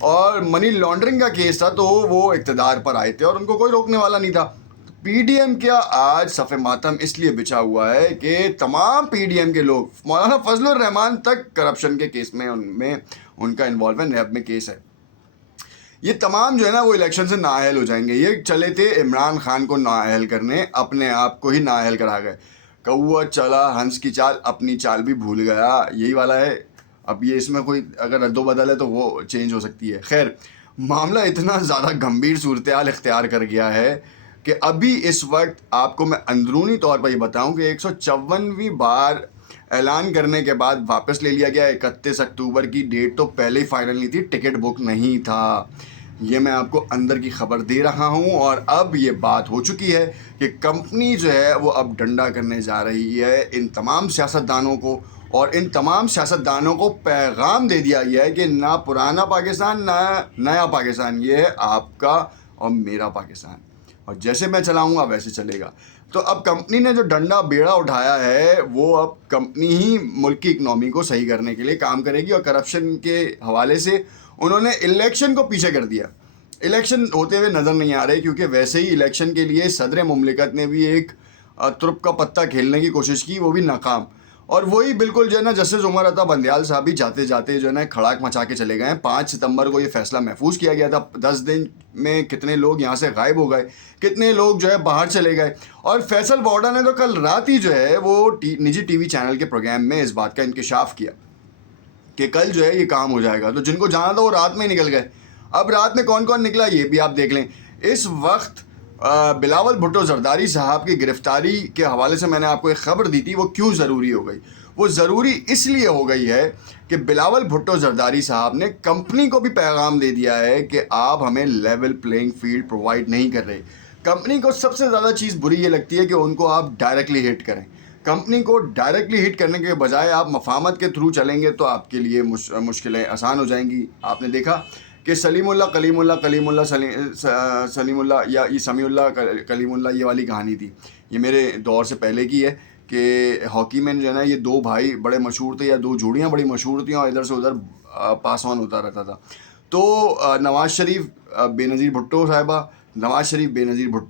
اور money laundering کا case تھا تو وہ اقتدار پر آئے تھے اور ان کو کوئی روکنے والا نہیں تھا. پی ڈی ایم کیا آج صف ماتم اس لیے بچھا ہوا ہے کہ تمام پی ڈی ایم کے لوگ, مولانا فضل الرحمان تک کرپشن کے کیس میں ان کا انوالومنٹ نیب میں کیس ہے, یہ تمام جو ہے نا وہ الیکشن سے نااہل ہو جائیں گے. یہ چلے تھے عمران خان کو نااہل کرنے, اپنے آپ کو ہی نااہل کرا گئے. کوا چلا ہنس کی چال, اپنی چال بھی بھول گیا, یہی والا ہے. اب یہ اس میں کوئی اگر رد و بدل ہے تو وہ چینج ہو سکتی ہے. خیر, معاملہ اتنا زیادہ گمبھیر صورتحال اختیار کر گیا ہے کہ ابھی اس وقت آپ کو میں اندرونی طور پر یہ بتاؤں کہ 154ویں بار اعلان کرنے کے بعد واپس لے لیا گیا. 31 اکتوبر کی ڈیٹ تو پہلے ہی فائنل نہیں تھی, ٹکٹ بک نہیں تھا. یہ میں آپ کو اندر کی خبر دے رہا ہوں, اور اب یہ بات ہو چکی ہے کہ کمپنی جو ہے وہ اب ڈنڈا کرنے جا رہی ہے ان تمام سیاستدانوں کو, اور ان تمام سیاستدانوں کو پیغام دے دیا گیا ہے کہ نہ پرانا پاکستان نہ نیا پاکستان, یہ ہے آپ کا اور میرا پاکستان, اور جیسے میں چلاؤں گا ویسے چلے گا. تو اب کمپنی نے جو ڈنڈا بیڑا اٹھایا ہے وہ اب کمپنی ہی ملک کی اکنامی کو صحیح کرنے کے لیے کام کرے گی, اور کرپشن کے حوالے سے انہوں نے الیکشن کو پیچھے کر دیا. الیکشن ہوتے ہوئے نظر نہیں آ رہے, کیونکہ ویسے ہی الیکشن کے لیے صدر مملکت نے بھی ایک ترپ کا پتہ کھیلنے کی کوشش کی, وہ بھی ناکام. اور وہی بالکل جو ہے نا جسٹس عمر عطا بندیال صاحب بھی جاتے جاتے جو ہے نا کھڑاک مچا کے چلے گئے ہیں. 5 ستمبر کو یہ فیصلہ محفوظ کیا گیا تھا. 10 دن میں کتنے لوگ یہاں سے غائب ہو گئے, کتنے لوگ جو ہے باہر چلے گئے. اور فیصل وارڈا نے تو کل رات ہی جو ہے وہ نجی ٹی وی چینل کے پروگرام میں اس بات کا انکشاف کیا کہ کل جو ہے یہ کام ہو جائے گا. تو جن کو جانا تھا وہ رات میں ہی نکل گئے. اب رات میں کون کون نکلا یہ بھی آپ دیکھ لیں. اس وقت بلاول بھٹو زرداری صاحب کی گرفتاری کے حوالے سے میں نے آپ کو ایک خبر دی تھی, وہ کیوں ضروری ہو گئی. وہ ضروری اس لیے ہو گئی ہے کہ بلاول بھٹو زرداری صاحب نے کمپنی کو بھی پیغام دے دیا ہے کہ آپ ہمیں لیول پلینگ فیلڈ پرووائڈ نہیں کر رہے. کمپنی کو سب سے زیادہ چیز بری یہ لگتی ہے کہ ان کو آپ ڈائریکٹلی ہٹ کریں. کمپنی کو ڈائریکٹلی ہٹ کرنے کے بجائے آپ مفاہمت کے تھرو چلیں گے تو آپ کے لیے مشکلیں آسان ہو جائیں گی. آپ نے دیکھا کہ سلیم اللہ کلیم اللہ یا یہ سمیع اللہ کلیم اللہ, یہ والی کہانی تھی. یہ میرے دور سے پہلے کی ہے کہ ہاکی میں جو ہے نا یہ 2 بھائی بڑے مشہور تھے, یا 2 جوڑیاں بڑی مشہور تھیں, اور ادھر سے ادھر پاس آن ہوتا رہتا تھا. تو نواز شریف بے نظیر بھٹو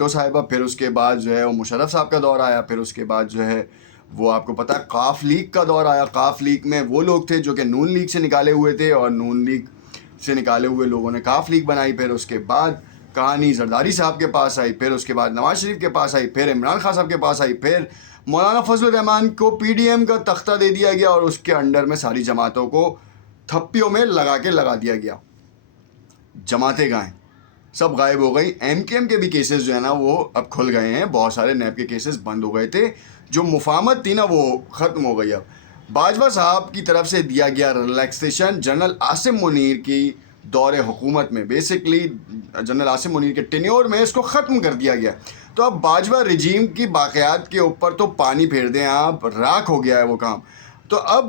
صاحبہ, پھر اس کے بعد جو ہے وہ مشرف صاحب کا دور آیا, پھر اس کے بعد جو ہے وہ آپ کو پتہ ہے قاف لیگ کا دور آیا. قاف لیگ میں وہ لوگ تھے جو کہ نون لیگ سے نکالے ہوئے تھے, اور نون لیگ سے نکالے ہوئے لوگوں نے قاف لیگ بنائی. پھر اس کے بعد کہانی زرداری صاحب کے پاس آئی, پھر اس کے بعد نواز شریف کے پاس آئی, پھر عمران خان صاحب کے پاس آئی, پھر مولانا فضل الرحمان کو پی ڈی ایم کا تختہ دے دیا گیا, اور اس کے انڈر میں ساری جماعتوں کو تھپیوں میں لگا دیا گیا. جماعتیں گائیں سب غائب ہو گئی. ایم کے ایم کے بھی کیسز جو ہے نا وہ اب کھل گئے ہیں. بہت سارے نیب کے کیسز بند ہو گئے تھے, جو مفاہمت تھی نا وہ ختم ہو گئی. اب باجوہ صاحب کی طرف سے دیا گیا ریلیکسیشن جنرل عاصم منیر کی دور حکومت میں, بیسکلی جنرل عاصم منیر کے ٹینیور میں اس کو ختم کر دیا گیا. تو اب باجوہ رجیم کی باقیات کے اوپر تو پانی پھیر دیں آپ, راکھ ہو گیا ہے وہ کام. تو اب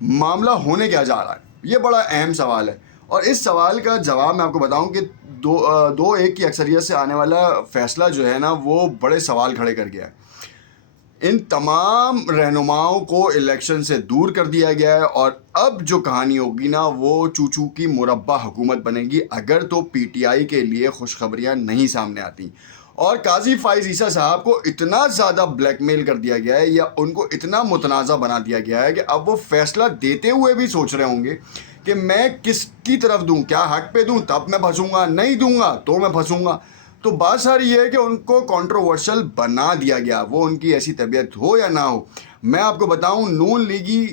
معاملہ ہونے کیا جا رہا ہے, یہ بڑا اہم سوال ہے. اور اس سوال کا جواب میں آپ کو بتاؤں کہ 2-1 کی اکثریت سے آنے والا فیصلہ جو ہے نا وہ بڑے سوال کھڑے کر گیا ہے. ان تمام رہنماؤں کو الیکشن سے دور کر دیا گیا ہے, اور اب جو کہانی ہوگی نا وہ چوچو کی مربع حکومت بنے گی, اگر تو پی ٹی آئی کے لیے خوشخبریاں نہیں سامنے آتی. اور قاضی فائز عیسیٰ صاحب کو اتنا زیادہ بلیک میل کر دیا گیا ہے, یا ان کو اتنا متنازع بنا دیا گیا ہے کہ اب وہ فیصلہ دیتے ہوئے بھی سوچ رہے ہوں گے کہ میں کس کی طرف دوں, کیا حق پہ دوں تب میں پھنسوں گا, نہیں دوں گا تو میں پھنسوں گا. تو بات ساری یہ ہے کہ ان کو کنٹروورشل بنا دیا گیا, وہ ان کی ایسی طبیعت ہو یا نہ ہو. میں آپ کو بتاؤں, نون لیگی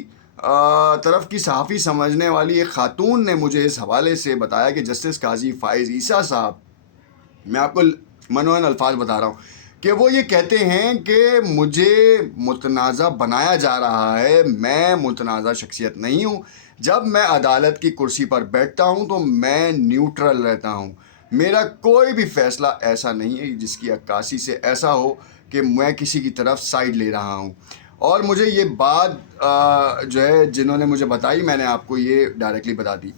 طرف کی صحافی سمجھنے والی ایک خاتون نے مجھے اس حوالے سے بتایا کہ جسٹس قاضی فائز عیسیٰ صاحب, میں آپ کو منوعن الفاظ بتا رہا ہوں کہ وہ یہ کہتے ہیں کہ مجھے متنازع بنایا جا رہا ہے, میں متنازع شخصیت نہیں ہوں. جب میں عدالت کی کرسی پر بیٹھتا ہوں تو میں نیوٹرل رہتا ہوں, میرا کوئی بھی فیصلہ ایسا نہیں ہے جس کی عکاسی سے ایسا ہو کہ میں کسی کی طرف سائڈ لے رہا ہوں. اور مجھے یہ بات جو ہے جنہوں نے مجھے بتائی, میں نے آپ کو یہ ڈائریکٹلی بتا دی.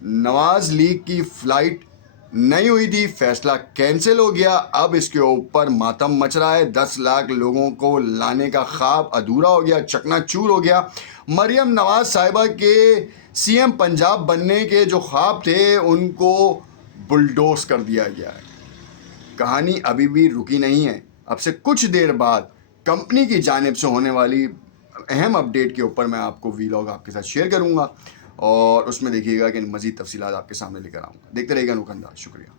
نواز لیگ کی فلائٹ نہیں ہوئی تھی، فیصلہ کینسل ہو گیا، اب اس کے اوپر ماتم مچ رہا ہے. 10 لاکھ لوگوں کو لانے کا خواب ادھورا ہو گیا، چکنا چور ہو گیا. مریم نواز صاحبہ کے سی ایم پنجاب بننے کے جو خواب تھے ان کو بلڈوز کر دیا گیا ہے. کہانی ابھی بھی رکی نہیں ہے. اب سے کچھ دیر بعد کمپنی کی جانب سے ہونے والی اہم اپڈیٹ کے اوپر میں آپ کو ویلاگ آپ کے ساتھ شیئر کروں گا، اور اس میں دیکھیے گا کہ مزید تفصیلات آپ کے سامنے لے کر آؤں گا. دیکھتے رہیے گا انوکھ انداز. شکریہ.